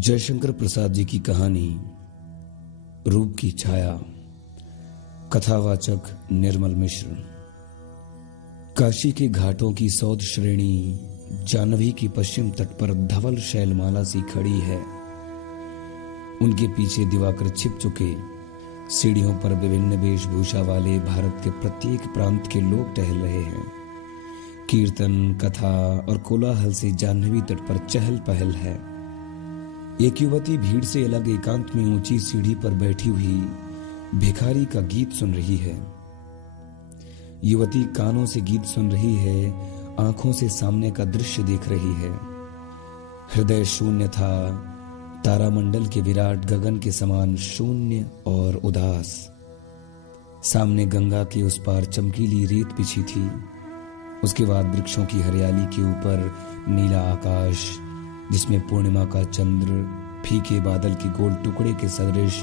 जयशंकर प्रसाद जी की कहानी रूप की छाया। कथावाचक निर्मल मिश्र। काशी के घाटों की सौध श्रेणी जाह्नवी की पश्चिम तट पर धवल शैलमाला सी खड़ी है। उनके पीछे दिवाकर छिप चुके सीढ़ियों पर विभिन्न वेशभूषा वाले भारत के प्रत्येक प्रांत के लोग टहल रहे हैं। कीर्तन, कथा और कोलाहल से जाह्नवी तट पर चहल पहल है। एक युवती भीड़ से अलग एकांत में ऊंची सीढ़ी पर बैठी हुई भिखारी का गीत सुन रही है। युवती कानों से गीत सुन रही है, आंखों से सामने का दृश्य देख रही है। हृदय शून्य था, तारामंडल के विराट गगन के समान शून्य और उदास। सामने गंगा के उस पार चमकीली रेत बिछी थी। उसके बाद वृक्षों की हरियाली के ऊपर नीला आकाश, जिसमें पूर्णिमा का चंद्र फीके बादल के गोल टुकड़े के सदृश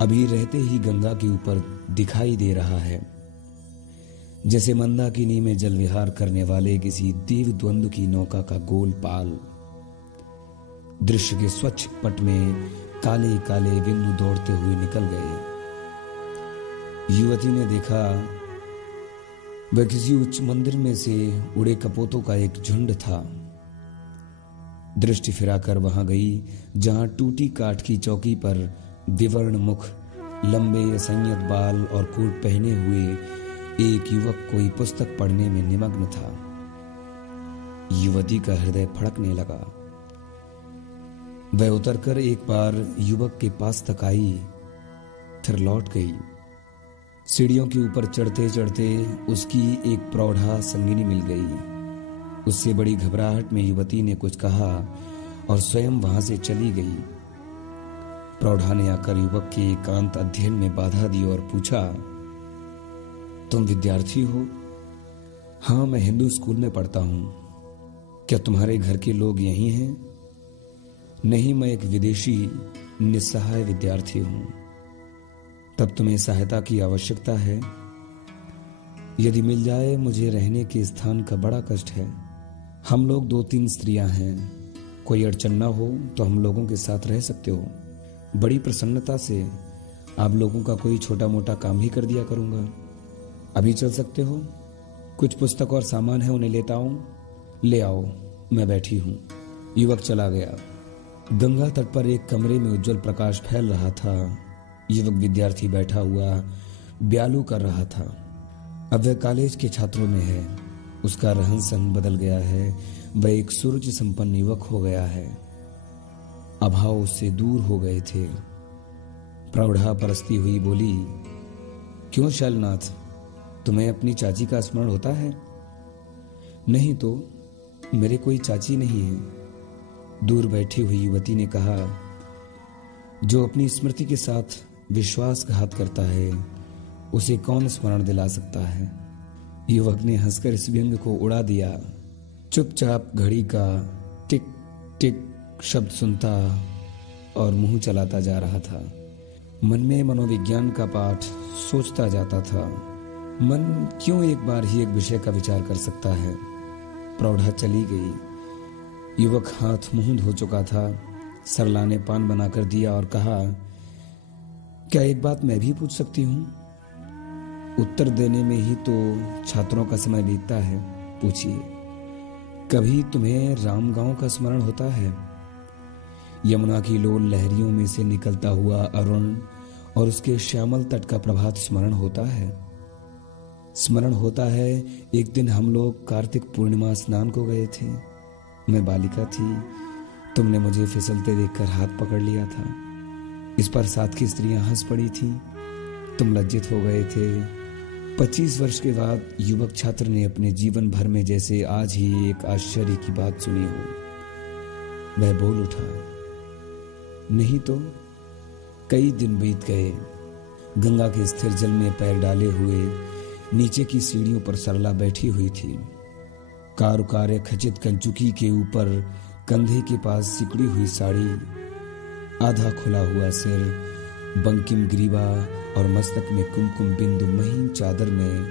अभी रहते ही गंगा के ऊपर दिखाई दे रहा है। जैसे मंदाकिनी में जल विहार करने वाले किसी देव द्वंद्व की नौका का गोल पाल। दृश्य के स्वच्छ पट में काले काले बिंदु दौड़ते हुए निकल गए। युवती ने देखा वह किसी उच्च मंदिर में से उड़े कपोतों का एक झुंड था। दृष्टि फिराकर वहां गई जहां टूटी काठ की चौकी पर विवर्ण मुख, लंबे असंयत बाल और कोट पहने हुए एक युवक कोई पुस्तक पढ़ने में निमग्न था। युवती का हृदय फड़कने लगा। वह उतरकर एक बार युवक के पास तक आई, फिर लौट गई। सीढ़ियों के ऊपर चढ़ते चढ़ते उसकी एक प्रौढ़ा संगिनी मिल गई। उससे बड़ी घबराहट में युवती ने कुछ कहा और स्वयं वहां से चली गई। प्रौढ़ा ने आकर युवक के एकांत अध्ययन में बाधा दी और पूछा, तुम विद्यार्थी हो? हाँ, मैं हिंदू स्कूल में पढ़ता हूं। क्या तुम्हारे घर के लोग यहीं हैं? नहीं, मैं एक विदेशी निस्सहाय विद्यार्थी हूं। तब तुम्हें सहायता की आवश्यकता है? यदि मिल जाए, मुझे रहने के स्थान का बड़ा कष्ट है। हम लोग 2-3 स्त्रियां हैं। कोई अड़चन ना हो तो हम लोगों के साथ रह सकते हो। बड़ी प्रसन्नता से आप लोगों का कोई छोटा मोटा काम भी कर दिया करूंगा। अभी चल सकते हो? कुछ पुस्तक और सामान है, उन्हें लेता हूं। ले आओ, मैं बैठी हूं। युवक चला गया। गंगा तट पर एक कमरे में उज्जवल प्रकाश फैल रहा था। युवक विद्यार्थी बैठा हुआ ब्यालू कर रहा था। अब वह कॉलेज के छात्रों में है। उसका रहन सहन बदल गया है। वह एक सूरज संपन्न युवक हो गया है। अभाव उससे दूर हो गए थे। प्रौढ़ा परस्ती हुई बोली, क्यों शैलनाथ, तुम्हें अपनी चाची का स्मरण होता है? नहीं तो, मेरे कोई चाची नहीं है। दूर बैठी हुई युवती ने कहा, जो अपनी स्मृति के साथ विश्वासघात करता है उसे कौन स्मरण दिला सकता है? युवक ने हंसकर इस व्यंग को उड़ा दिया। चुपचाप घड़ी का टिक टिक शब्द सुनता और मुंह चलाता जा रहा था। मन में मनोविज्ञान का पाठ सोचता जाता था। मन क्यों एक बार ही एक विषय का विचार कर सकता है? प्रौढ़ा चली गई। युवक हाथ मुंह धो चुका था। सरला ने पान बनाकर दिया और कहा, क्या एक बात मैं भी पूछ सकती हूं? उत्तर देने में ही तो छात्रों का समय बीतता है। पूछिए। कभी तुम्हें राम गांव का स्मरण होता है? यमुना की लोल लहरियों में से निकलता हुआ अरुण और उसके श्यामल तट का प्रभात स्मरण होता है? स्मरण होता है एक दिन हम लोग कार्तिक पूर्णिमा स्नान को गए थे। मैं बालिका थी। तुमने मुझे फिसलते देखकर हाथ पकड़ लिया था। इस पर साथ की स्त्रियां हंस पड़ी थीं। तुम लज्जित हो गए थे। 25 वर्ष के बाद युवक छात्र ने अपने जीवन भर में जैसे आज ही एक आश्चर्य की बात सुनी हो। वह बोल उठा, नहीं तो। कई दिन बीत गए। गंगा के स्थिर जल में पैर डाले हुए नीचे की सीढ़ियों पर सरला बैठी हुई थी। कारुकार्य खचित कंचुकी के ऊपर कंधे के पास सिकड़ी हुई साड़ी, आधा खुला हुआ सिर, बंकिम ग्रीवा और मस्तक में कुमकुम बिंदु महीन चादर में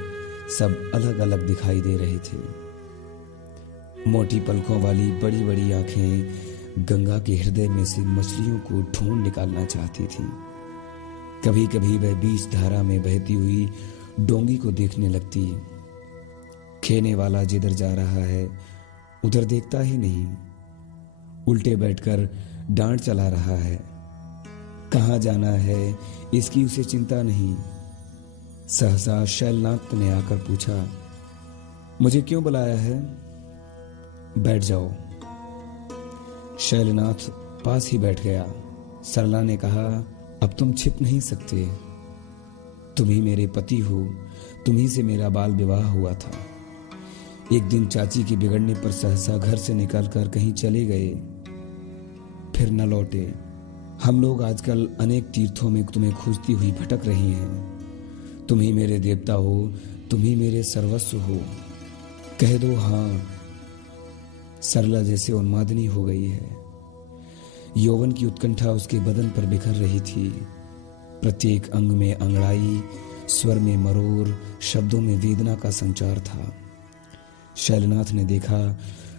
सब अलग अलग दिखाई दे रहे थे। मोटी पलकों वाली बड़ी बड़ी आंखें गंगा के हृदय में से मछलियों को ढूंढ निकालना चाहती थी। कभी कभी वह बीच धारा में बहती हुई डोंगी को देखने लगती। खेने वाला जिधर जा रहा है उधर देखता ही नहीं, उल्टे बैठकर डांट चला रहा है। कहाँ जाना है इसकी उसे चिंता नहीं। सहसा शैलनाथ ने आकर पूछा, मुझे क्यों बुलाया है? बैठ जाओ। शैलनाथ पास ही बैठ गया। सरला ने कहा, अब तुम छिप नहीं सकते, तुम ही मेरे पति हो, तुम ही से मेरा बाल विवाह हुआ था। एक दिन चाची के बिगड़ने पर सहसा घर से निकलकर कहीं चले गए, फिर न लौटे। हम लोग आजकल अनेक तीर्थों में तुम्हें खोजती हुई भटक रही हैं। तुम ही मेरे देवता हो, तुम ही मेरे सर्वस्व हो, कह दो हाँ। सरला जैसे उन्मादिनी हो गई है। यौवन की उत्कंठा उसके बदन पर बिखर रही थी। प्रत्येक अंग में अंगड़ाई, स्वर में मरोर, शब्दों में वेदना का संचार था। शैलनाथ ने देखा,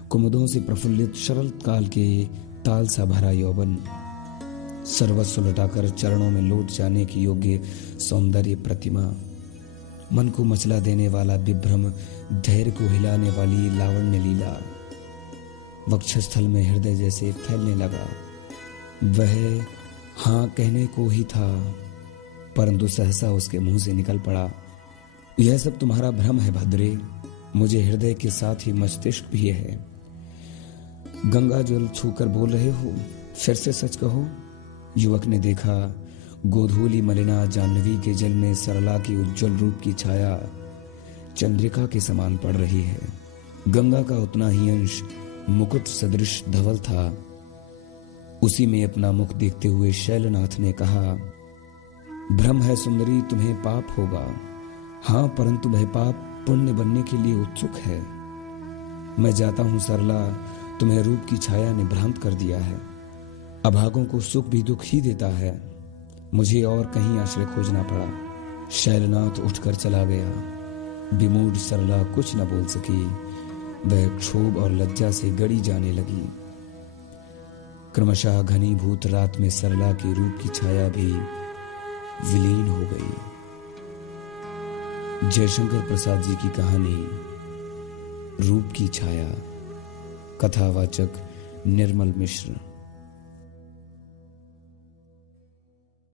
कुमुदों से प्रफुल्लित शरल काल के ताल सा भरा यौवन, सर्वस्व लुटाकर चरणों में लौट जाने की योग्य सौंदर्य प्रतिमा, मन को मचला देने वाला विभ्रम, धैर्य को हिलाने वाली लावण्य लीला, वक्षस्थल में हृदय जैसे फैलने लगा। वह हाँ कहने को ही था, परंतु सहसा उसके मुंह से निकल पड़ा, यह सब तुम्हारा भ्रम है भद्रे, मुझे हृदय के साथ ही मस्तिष्क भी है। गंगा जल छूकर बोल रहे हो, फिर से सच कहो। युवक ने देखा, गोधूली मलिना जाह्नवी के जल में सरला की उज्जवल रूप की छाया चंद्रिका के समान पड़ रही है। गंगा का उतना ही अंश मुकुट सदृश धवल था। उसी में अपना मुख देखते हुए शैलनाथ ने कहा, भ्रम है सुंदरी, तुम्हें पाप होगा। हाँ, परंतु वह पाप पुण्य बनने के लिए उत्सुक है। मैं जाता हूं सरला, तुम्हें रूप की छाया ने भ्रांत कर दिया है। अभागों को सुख भी दुख ही देता है। मुझे और कहीं आश्रय खोजना पड़ा। शैलनाथ उठकर चला गया। विमूढ़ सरला कुछ न बोल सकी। वह क्षोभ और लज्जा से गड़ी जाने लगी। क्रमशः घनीभूत रात में सरला के रूप की छाया भी विलीन हो गई। जयशंकर प्रसाद जी की कहानी रूप की छाया। कथावाचक निर्मल मिश्र।